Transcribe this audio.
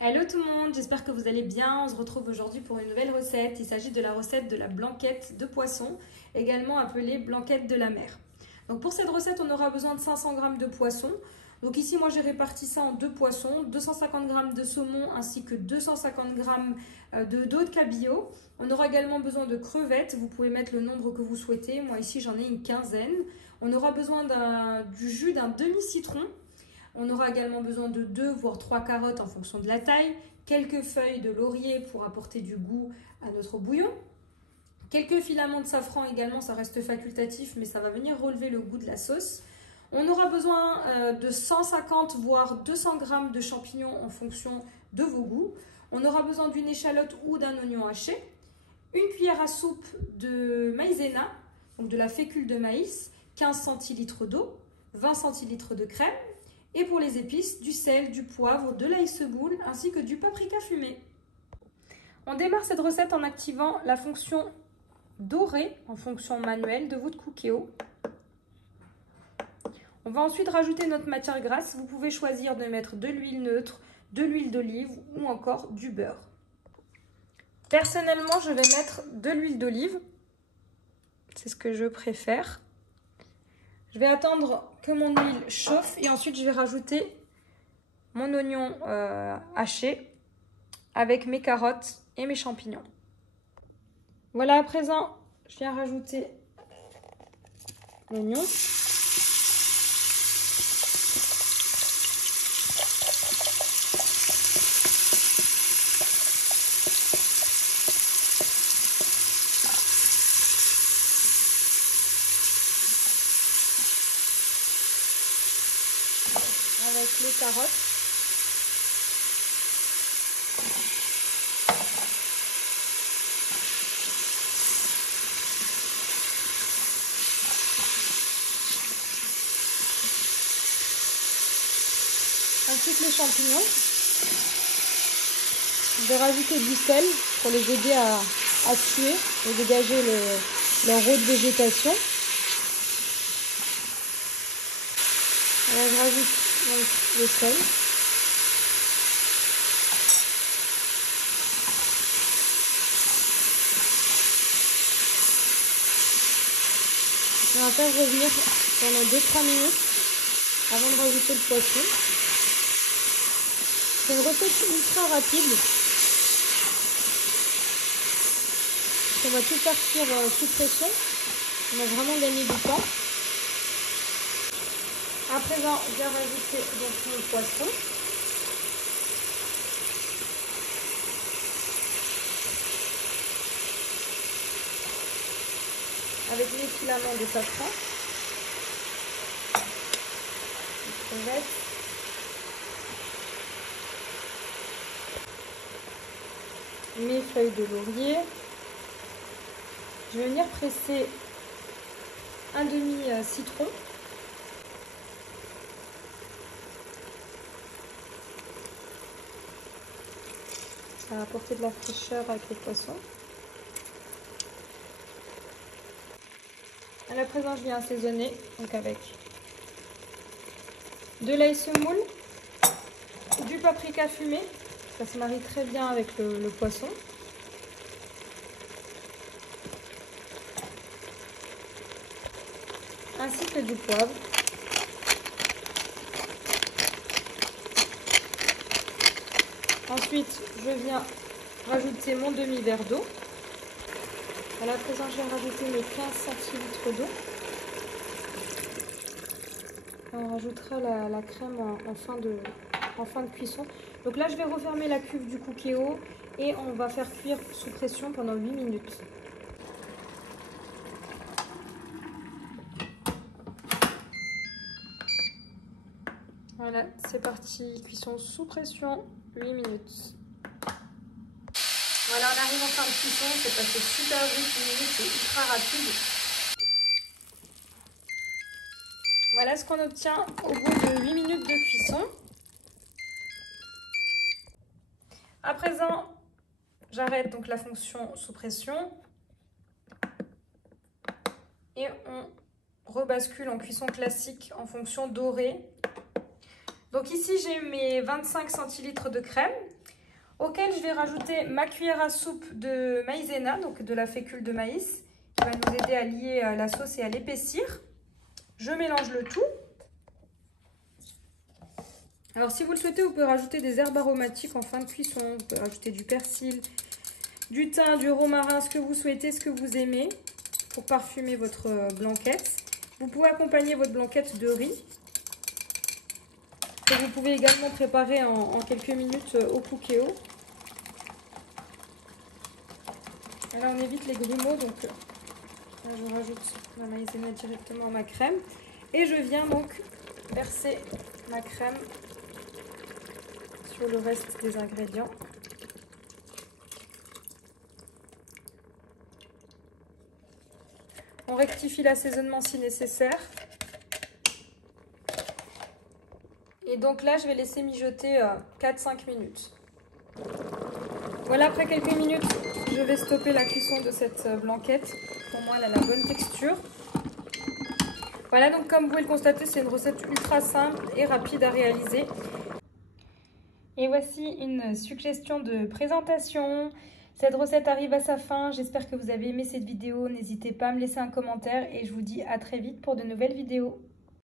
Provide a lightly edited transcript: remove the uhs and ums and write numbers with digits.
Hello tout le monde, j'espère que vous allez bien. On se retrouve aujourd'hui pour une nouvelle recette. Il s'agit de la recette de la blanquette de poisson, également appelée blanquette de la mer. Donc pour cette recette, on aura besoin de 500 g de poisson. Donc ici, moi j'ai réparti ça en deux poissons, 250 g de saumon ainsi que 250 g d'eau de cabillaud. On aura également besoin de crevettes, vous pouvez mettre le nombre que vous souhaitez. Moi ici j'en ai une quinzaine. On aura besoin du jus d'un demi-citron. On aura également besoin de 2 voire 3 carottes en fonction de la taille, quelques feuilles de laurier pour apporter du goût à notre bouillon, quelques filaments de safran également, ça reste facultatif mais ça va venir relever le goût de la sauce. On aura besoin de 150 voire 200 g de champignons en fonction de vos goûts. On aura besoin d'une échalote ou d'un oignon haché, une cuillère à soupe de maïzena, donc de la fécule de maïs, 15 centilitres d'eau, 20 centilitres de crème. Et pour les épices, du sel, du poivre, de l'ail semoule ainsi que du paprika fumé. On démarre cette recette en activant la fonction dorée en fonction manuelle de votre Cookéo. On va ensuite rajouter notre matière grasse. Vous pouvez choisir de mettre de l'huile neutre, de l'huile d'olive ou encore du beurre. Personnellement, je vais mettre de l'huile d'olive. C'est ce que je préfère. Je vais attendre que mon huile chauffe et ensuite je vais rajouter mon oignon haché avec mes carottes et mes champignons. Voilà, à présent, je viens rajouter l'oignon. Avec les carottes. Ensuite les champignons. Je vais rajouter du sel pour les aider à suer et dégager leur eau de végétation. Alors je rajoute donc le sel. On va faire revenir pendant 2-3 minutes avant de rajouter le poisson. C'est une recette ultra rapide. On va tout faire cuire sous pression. On va vraiment gagner du temps. À présent, je vais rajouter donc mon poisson. Avec les filaments de safran. Les crevettes. Mes feuilles de laurier. Je vais venir presser un demi-citron. Ça va apporter de la fraîcheur avec le poisson. À présent, je viens assaisonner donc avec de l'ail semoule, du paprika fumé, ça se marie très bien avec le poisson. Ainsi que du poivre. Ensuite, je viens rajouter mon demi-verre d'eau. À présent, je vais rajouter mes 15 centilitres d'eau. On rajoutera la crème en fin de cuisson. Donc là, je vais refermer la cuve du Cookéo et on va faire cuire sous pression pendant 8 minutes. Voilà, c'est parti, cuisson sous pression, 8 minutes. Voilà, on arrive en fin de cuisson, c'est passé super vite, 8 minutes, c'est ultra rapide. Voilà ce qu'on obtient au bout de 8 minutes de cuisson. À présent, j'arrête donc la fonction sous pression et on rebascule en cuisson classique en fonction dorée. Donc ici, j'ai mes 25 centilitres de crème. auquel je vais rajouter ma cuillère à soupe de maïzena, donc de la fécule de maïs, qui va nous aider à lier la sauce et à l'épaissir. Je mélange le tout. Alors si vous le souhaitez, vous pouvez rajouter des herbes aromatiques en fin de cuisson. Vous pouvez rajouter du persil, du thym, du romarin, ce que vous souhaitez, ce que vous aimez, pour parfumer votre blanquette. Vous pouvez accompagner votre blanquette de riz, que vous pouvez également préparer en quelques minutes au cookéo. Là, on évite les grumeaux, donc là, je rajoute ma maïzena directement à ma crème. Et je viens donc verser ma crème sur le reste des ingrédients. On rectifie l'assaisonnement si nécessaire. Et donc là, je vais laisser mijoter 4-5 minutes. Voilà, après quelques minutes, je vais stopper la cuisson de cette blanquette. Pour moi, elle a la bonne texture. Voilà, donc comme vous pouvez le constater, c'est une recette ultra simple et rapide à réaliser. Et voici une suggestion de présentation. Cette recette arrive à sa fin. J'espère que vous avez aimé cette vidéo. N'hésitez pas à me laisser un commentaire et je vous dis à très vite pour de nouvelles vidéos.